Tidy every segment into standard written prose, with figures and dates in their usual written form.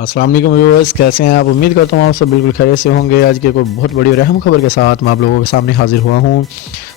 अस्सलाम वालेकुम व्यूअर्स, कैसे हैं आप। उम्मीद करता हूँ आप सब बिल्कुल खैरियत से होंगे। आज के कोई बहुत बड़ी और अहम खबर के साथ मैं आप लोगों के सामने हाजिर हुआ हूँ।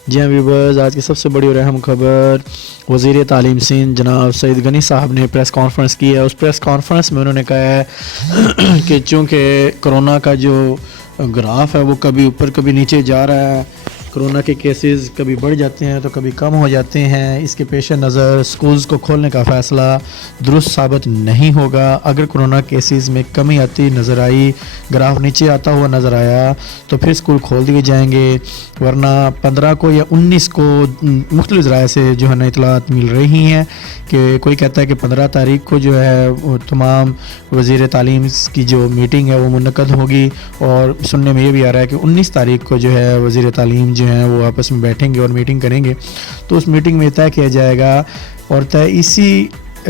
जी हाँ व्यूअर्स, आज की सबसे बड़ी और अहम खबर, वज़ीर तालीम सिंध जनाब सईद गनी साहब ने प्रेस कॉन्फ्रेंस की है। उस प्रेस कॉन्फ्रेंस में उन्होंने कहा है कि चूँकि कोरोना का जो ग्राफ है वो कभी ऊपर कभी नीचे जा रहा है, कोरोना के केसेस कभी बढ़ जाते हैं तो कभी कम हो जाते हैं। इसके पेश नज़र स्कूल्स को खोलने का फ़ैसला दुरुस्त साबित नहीं होगा। अगर कोरोना केसेस में कमी आती नज़र आई, ग्राफ नीचे आता हुआ नज़र आया तो फिर स्कूल खोल दिए जाएंगे, वरना 15 को या 19 को मुख्तलिफ़ ज़राए से जो है ना इतलात मिल रही हैं कि कोई कहता है कि 15 तारीख को जो है वो तमाम वज़ीर तालीम की जो मीटिंग है वो मुनक़द होगी, और सुनने में ये भी आ रहा है कि 19 तारीख को जो है वज़ीर तालीम जो हैं वो आपस में बैठेंगे और मीटिंग करेंगे। तो उस मीटिंग में तय किया जाएगा और तय इसी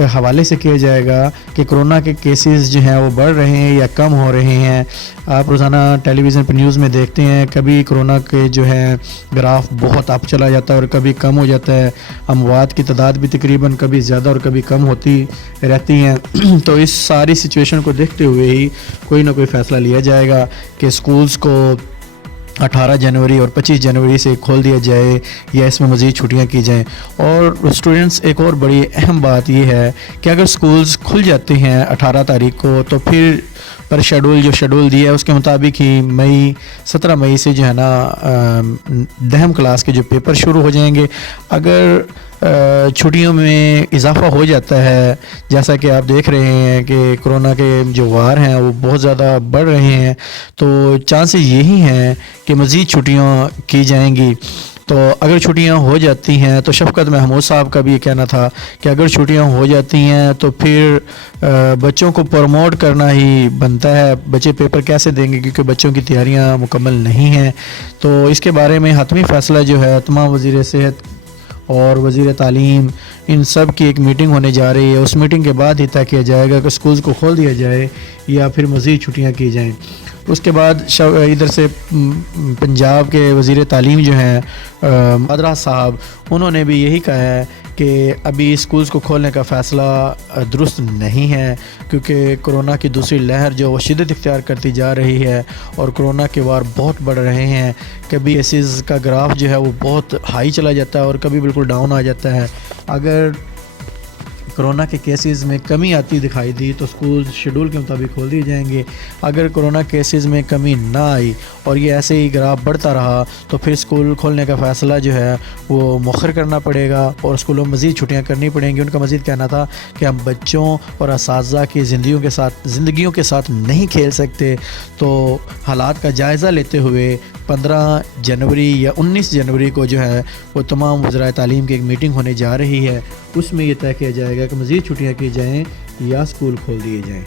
हवाले से किया जाएगा कि कोरोना के केसेस जो हैं वो बढ़ रहे हैं या कम हो रहे हैं। आप रोज़ाना टेलीविज़न पर न्यूज़ में देखते हैं, कभी कोरोना के जो है ग्राफ बहुत अप चला जाता है और कभी कम हो जाता है। अमवात की तादाद भी तकरीबन कभी ज़्यादा और कभी कम होती रहती हैं। तो इस सारी सिचुएशन को देखते हुए ही कोई ना कोई फ़ैसला लिया जाएगा कि स्कूल्स को 18 जनवरी और 25 जनवरी से खोल दिया जाए या इसमें मज़ीद छुट्टियां की जाएं। और स्टूडेंट्स, एक और बड़ी अहम बात यह है कि अगर स्कूल्स खुल जाते हैं 18 तारीख को तो फिर पर शेड्यूल दिया है उसके मुताबिक ही 17 मई से जो है ना दहम क्लास के जो पेपर शुरू हो जाएंगे। अगर छुट्टियों में इजाफ़ा हो जाता है, जैसा कि आप देख रहे हैं कि कोरोना के जो वार हैं वो बहुत ज़्यादा बढ़ रहे हैं, तो चांसेस यही हैं कि मज़ीद छुट्टियां की जाएंगी। तो अगर छुट्टियां हो जाती हैं तो शफ़क़त महमूद साहब का भी ये कहना था कि अगर छुट्टियां हो जाती हैं तो फिर बच्चों को प्रमोट करना ही बनता है। बच्चे पेपर कैसे देंगे क्योंकि बच्चों की तैयारियां मुकम्मल नहीं हैं। तो इसके बारे में हतमी फ़ैसला जो है तमाम वज़ीर सेहत और वज़ीर तालीम इन सब की एक मीटिंग होने जा रही है। उस मीटिंग के बाद ही तय किया जाएगा कि स्कूल्स को खोल दिया जाए या फिर मज़ीद छुट्टियां की जाएं। उसके बाद इधर से पंजाब के वज़ीर तालीम जो हैं मदरा साहब, उन्होंने भी यही कहा है कि अभी स्कूल्स को खोलने का फ़ैसला दुरुस्त नहीं है क्योंकि कोरोना की दूसरी लहर जो वो शिद्दत इख्तियार करती जा रही है और कोरोना के वार बहुत बढ़ रहे हैं। कभी केसेस का ग्राफ जो है वो बहुत हाई चला जाता है और कभी बिल्कुल डाउन आ जाता है। अगर कोरोना के केसेस में कमी आती दिखाई दी तो स्कूल शेड्यूल के मुताबिक खोल दिए जाएंगे। अगर कोरोना केसेस में कमी ना आई और ये ऐसे ही ग्राफ बढ़ता रहा तो फिर स्कूल खोलने का फ़ैसला जो है वो मुअख्खर करना पड़ेगा और स्कूलों में मज़ीद छुट्टियां करनी पड़ेंगी। उनका मज़ीद कहना था कि हम बच्चों और असातिज़ा की ज़िंदगियों के साथ नहीं खेल सकते। तो हालात का जायज़ा लेते हुए 15 जनवरी या 19 जनवरी को जो है वो तमाम वज़राए तालीम की एक मीटिंग होने जा रही है। उसमें ये तय किया जाएगा कि मज़ीद छुट्टियां की जाएँ या स्कूल खोल दिए जाएँ।